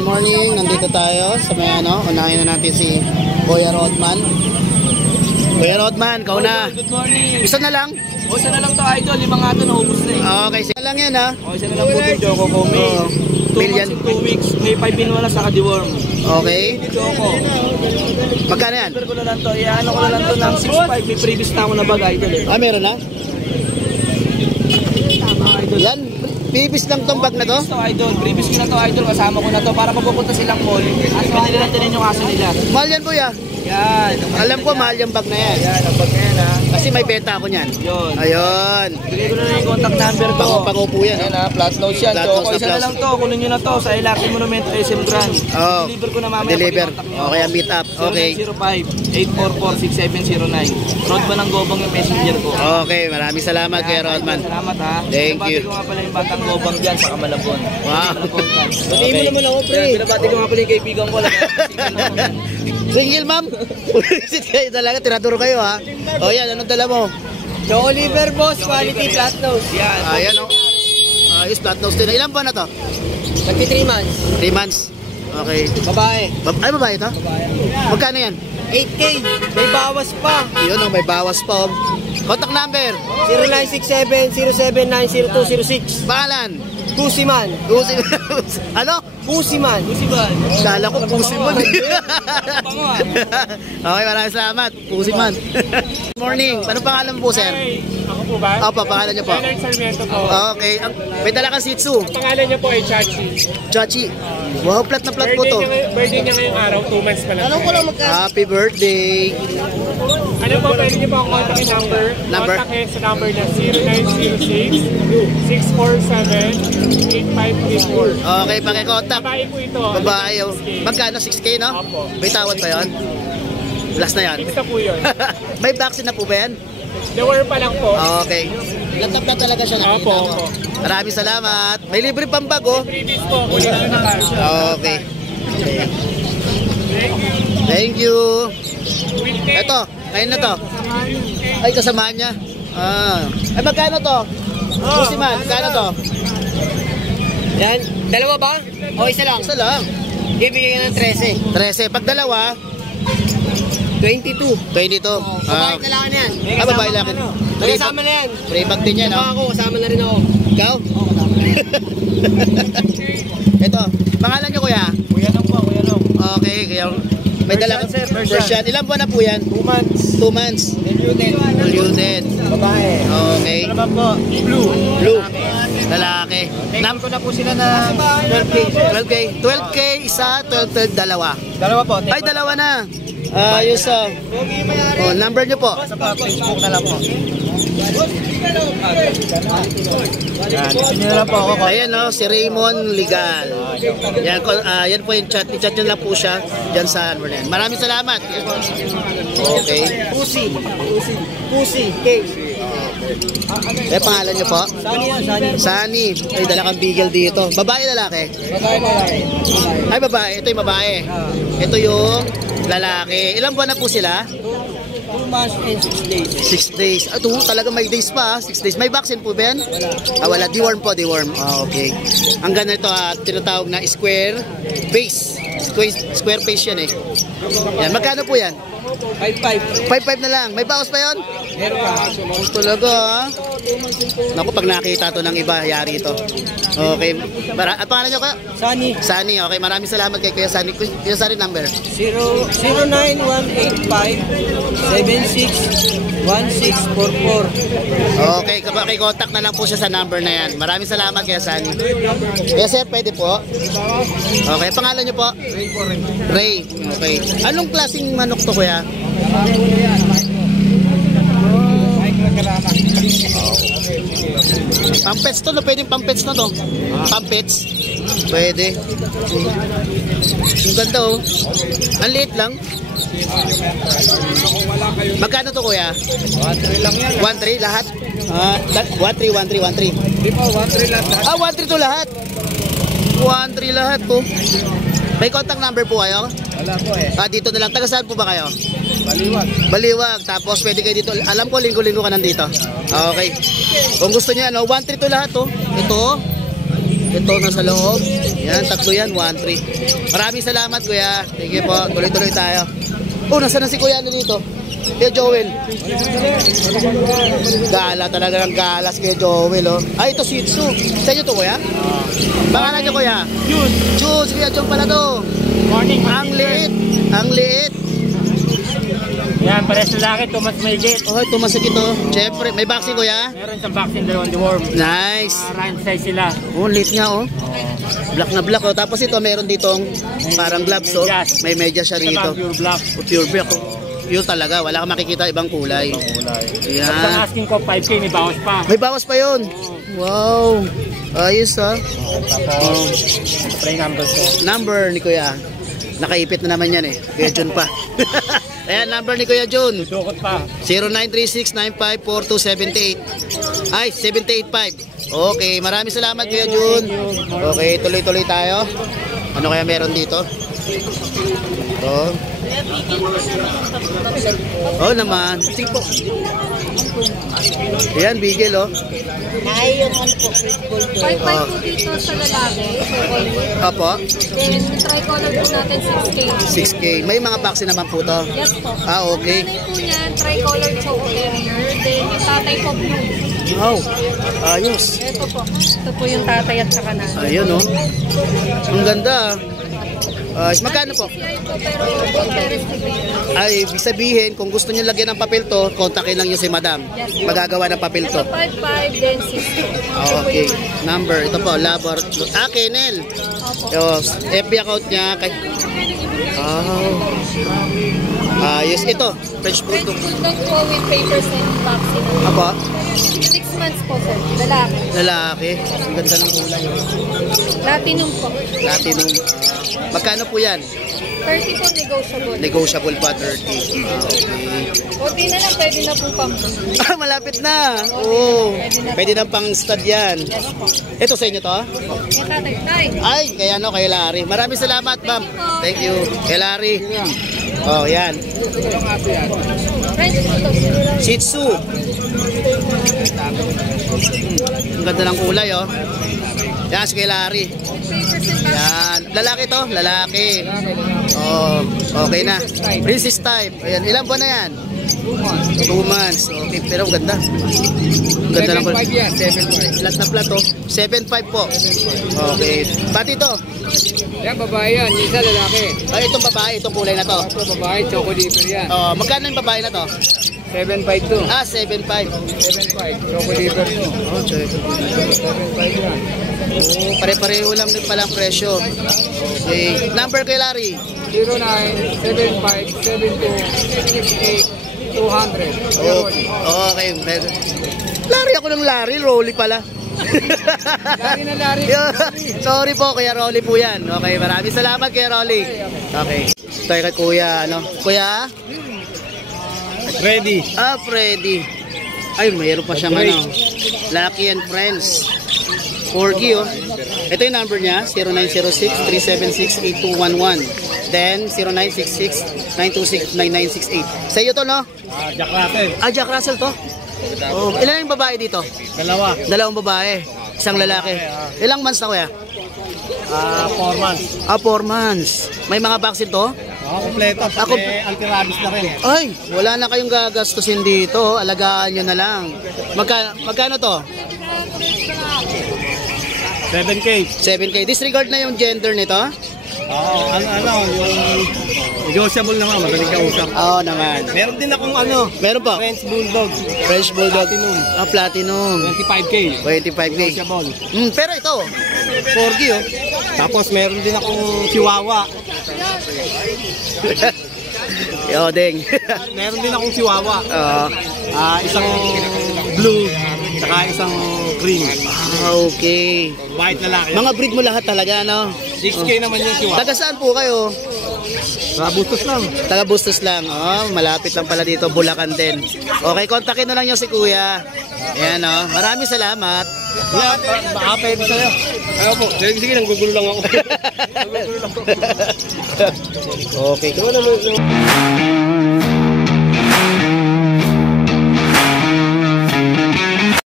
good morning. Nandito tayo sa may ano, unahin na natin si Kuya Rodman. Kuya Rodman, kau na. Good morning. Isa na lang? O, isa na lang to idol. 5 nga to, naubos na eh. Okay, isa lang yan ha. O, isa na lang po yung Choco ko. May 2 months and 2 weeks. May 5 pinwala sa deworm. Okay. Choco. Magkano yan? Ko na lang to. Iano ko na lang to ng 6.5. May previous na ako na bag idol eh. Ah, meron na? Yan. Pipis lang tong bag na to? Previous ko na to idol. Kasama ko na to para pagpupunta silang mall. Pwede nila din yung aso nila. Mahal yan kuya. Yan. Alam ko mahal yung bag na yan. Yan, ang bag na yan ha. Kasi may benta ako niyan. Yun. Ayun. Bigay ko na lang yung contact number ko. Pango po yan. Ayan ha, flat notes yan. Flat So, notes na isa na plus. lang to. Kunin nyo na to sa LRT Monumento SM Grand. Oh. Deliver ko na mamaya. Deliver. Okay, meet up. Okay. 0905-844-6709. Rod ba ng Gobang yung messenger ko? Okay, maraming salamat Kuya Rodman. Salamat ha. Thank you. Binabati ko nga pala yung batang Gobang dyan sa Kamalabon. Wow. Bati mo naman ako pre. Binabati ko nga pala yung kaibigan ko. Single ma'am? Visit kayo talaga, tinaturo kayo ha. O yan, anong dala mo? Choco liver boss, quality flat nose. Yan. Ayan o. Ayos, flat nose din. Ilan ba na to? Nagpi 3 months. 3 months. Okay. Babae. Ay, babae to? Babae. Magkano yan? 8K. May bawas pa. Yun o, may bawas pa. Contact number? 0967-079-0206. Pangalan? Pusiman. Ano? Pusiman. Pusiman. Kala ko Pusiman. Okay, maraming salamat. Pusiman. Good morning. Anong pangalan mo po, sir? Ako po ba? Opo, pangalan niyo po. Leonard Sarmiento po. Okay. May dala kang Shih Tzu. Ang pangalan niya po ay Chachi. Chachi. Wow, plat na plat po to. Birthday niya ngayong araw, 2 months pa lang. Happy birthday. Ano po, pwede niyo po ang contact number? Number? Contact sa number na 0906-647-8534. Okay, pakikontak. Babae po ito. Babae. Oh. Magkano? 6K, no? Opo. May tawad pa yun? Last na yan. Fix na po yun. May vaccine na po ba yan? Deworm pa lang po. Okay. Latap na talaga siya nakita Opo, mo. opo. Maraming salamat. May libre pang bag, oh. Previous po, ulit na cash. Okay. Thank you. Ito, ngayon na to. Ay, kasamahan niya. Ay, magkano to? Pusiman, magkano to? Yan. Dalawa ba? O isa lang? Isa lang. Bibigyan ng 13. 13. Pag dalawa, 22. 22. Babae na lang yan. Ah, babae lang. May kasama na yan. Free bag din yan, Kasama no? ako, kasama na rin ako. Ikaw? Oo, kasama. Ito, pangalan niyo kuya? Kuya Nong po, Kuya Nong. Okay, kaya may dala Persian, sir, Persian. Ilan buwan na po yan? 2 months. 2 months. Diluted. Babae. Okay. Ano naman po? Blue. Blue. Lalaki. Name ko na po sila na 12K. 12K. 12K isa, 12 dalawa. Dalawa po. Ay, dalawa na. Ayos ah. Oh, number niyo po. Sa Facebook na lang po. Yan. Ito na lang po ako. Ayan no, si Raymond Legal. Yan, yan po yung chat. I-chat nyo lang po siya dyan sa ano yan. Maraming salamat. Okay. Pusi. K. Eh, pangalan niyo po? Sani yan, Sani. Sani. Ay, dala kang bigel dito. Babae, lalaki? Babae na lang. Ay, babae. Ito yung babae. Ito yung lalaki. Ilang buwan na po sila? 2 months and 6 days. 6 days. Ito, talaga may days pa. 6 days. May vaccine po ba yan? Wala. Deworm po, deworm. Okay. Ang ganito, tinatawag na square face. Square face yan eh. Yan. Magkano po yan? 5-5. 5-5 na lang. May bawas pa yun? Meron pa. Talaga ha? Naku, pag nakita to ng iba, yari ito. Okay. At pangalan nyo ka? Sani. Sunny. Okay, maraming salamat kay Kuya Sunny. Kuya Sunny number? 09185-761644. Okay, kay contact na lang po siya sa number na yan. Maraming salamat Kuya Sunny. Yes sir, pwede po. Okay, pangalan nyo po? Ray. Okay. Anong klaseng manok to kuya? Pampets to, no? Pwedeng pampets na to. Pampets. Pwede. Ang ganda oh. Ang liit lang. Magkano to kuya? 1-3 lang yan. 1-3 lahat? 1-3, 1-3, 1-3. Di po, 1-3 lang. 1-3 to lahat. 1-3 lahat po. May contact number po kayo? Wala po eh. Dito na lang. Taga saan po ba kayo? Baliwag. Baliwag. Tapos pwede kayo dito. Alam ko linggo-linggo ka nandito. Okay. Kung gusto niyo ano, 1-3 to lahat to. Ito. Ito nasa loob. Yan, tatlo yan, 1-3. Maraming salamat, kuya. Sige po, tuloy-tuloy tayo. Oh, nasa na si kuya na dito? Kuya Joel. Gala talaga ng galas kay Joel, oh. Ay, ito Shih Tzu. Sa inyo to, kuya? Pangalan niyo, kuya? Yun. Jules, kuya Jong pala to. Morning. Ang liit. Ang liit. Yan, pares lalaki, Thomas Maygit. Okay, tumasik ito. Siyempre, may vaccine, kuya? Meron isang vaccine, dalawang deworm. Nice. Rhyme size sila. Oh, liit nga, oh. Black na black, oh. Tapos ito, meron ditong parang gloves, oh. May medyas siya Ito rito. ba, pure black. Oh, pure black, oh. Pure talaga. Wala kang makikita ibang kulay. Yan. Ang Yan. asking ko, 5K, may bawas pa. May bawas pa yun. Wow. Ayos, ah. Tapos, spray number ko. Number ni Kuya. Nakaipit na naman yan, eh. Kuya Jun pa. Ayan, number ni Kuya Jun. Dukot pa. 0936-954278. Ay, 785. Okay, maraming salamat Kuya Jun. Okay, tuloy-tuloy tayo. Ano kaya meron dito? Oh. Oh naman. Ayan, bigel, oh. Ay, yung ano po, French Bulldog. 5.5 po dito sa lalaki, chocolate. Apo, Then, tricolor po natin 6K. 6K. May mga vaccine naman po to. Yes po. Ah, okay. Nanay po yan, tricolor choco terrier. Then, yung tatay po blue. Wow, ayos. Ito po. Ito po yung tatay at saka nanay. Ayun, oh. Ang ganda, magkano po? CCI po, pero gold terrace po dito. Ay, ibig sabihin, kung gusto niyo lagyan ng papel to, kontakin lang niyo si Madam. Magagawa ng papel to. Ito 5.5, then 6K. Okay. Number, ito po, Labor. Ah, Kenel. Yung FB account niya. Kay... Oh. Yes, ito. French French Bulldog. Bulldog po with papers and vaccine. Apo, 6 months po, sir. Lalaki. lalaki. Ang ganda ng kulay. Platinum po. Platinum. Magkano po yan? 30 po negotiable. Negotiable pa, 30. Okay. Okay na lang, pwede na po pang. Ah, malapit na. Oo. Pwede na pang stud yan. Yes po. Ito sa inyo to? Yung tatay. Tay. Ay, kaya no, kay Larry. Maraming salamat, ma'am. Thank you. Kay Larry. Oh, yan. French Bulldog. Shih Tzu. Ang ganda ng kulay, oh. Yan, si kay Larry. Yan. Lalaki to? Lalaki. Oh, okay na. Princess type. Ayan, ilang buwan na yan? 2 months. Okay, pero ang ganda. Ang ganda ng kulay. 7.5 yan, 7.5. Flat na flat, oh. 7.5 po. Okay. Pati to. Yan, babae yan. Yung isa lalaki. Ay, itong babae, itong kulay na to. Ito, babae, choco liver yan. Oh, magkano yung babae na to? 7.5 to. Ah, 7.5. 7.5. Choco liver to. Oh, check. 7.5 yan. Oh, pare-pareho lang din palang presyo. Okay. Number kay Larry. 0975-7268-200. Oh, okay. Larry ako ng Larry. Rolly pala. Lari na lari. Sorry po, Kuya Rolly po yan. Okay, maraming salamat Kuya Rolly. Okay. Tayo kay Kuya, ano? Kuya? Ready. Ah, Freddy. Ay, mayroon pa siyang ano. Lucky and Friends. Corgi, oh. Ito yung number niya, 0906-376-8211. Then, 0966-926-9968. Sa iyo to, no? Jack Russell. Ah, Jack Russell to? Oh, ilan yung babae dito? Dalawa. Dalawang babae. Isang lalaki. Ilang months na, kuya? 4 months. Ah, 4 months. May mga vaccine to? Kompleto. Ako- Anti-rabies na rin. Ay, wala na kayong gagastusin dito. Alagaan nyo na lang. Magkano to? 7K. 7K. Disregard na yung gender nito? Oo, yung negotiable naman, magaling ka usap. Oo naman. Meron din akong ano, Meron pa? French Bulldog. French Bulldog. Platinum. Ah, Platinum. 25K. 25K. Negotiable. Pero ito, Corgi, oh. Tapos meron din akong Chihuahua. Yo, ding. Meron din akong Chihuahua. Oo. Isang blue, saka isang cream. Okay. White na laki. Mga breed mo lahat talaga, no? 6K naman yung Chihuahua. Taga saan po kayo? Bustos lang. Taga Bustos lang. Oh, malapit lang pala dito, Bulacan din. Okay, kontakin na lang yung si Kuya. Ayan, oh. Maraming salamat. Yeah, baka pwede sa'yo. Ayaw po. Sige, nanggugulo lang ako. Okay.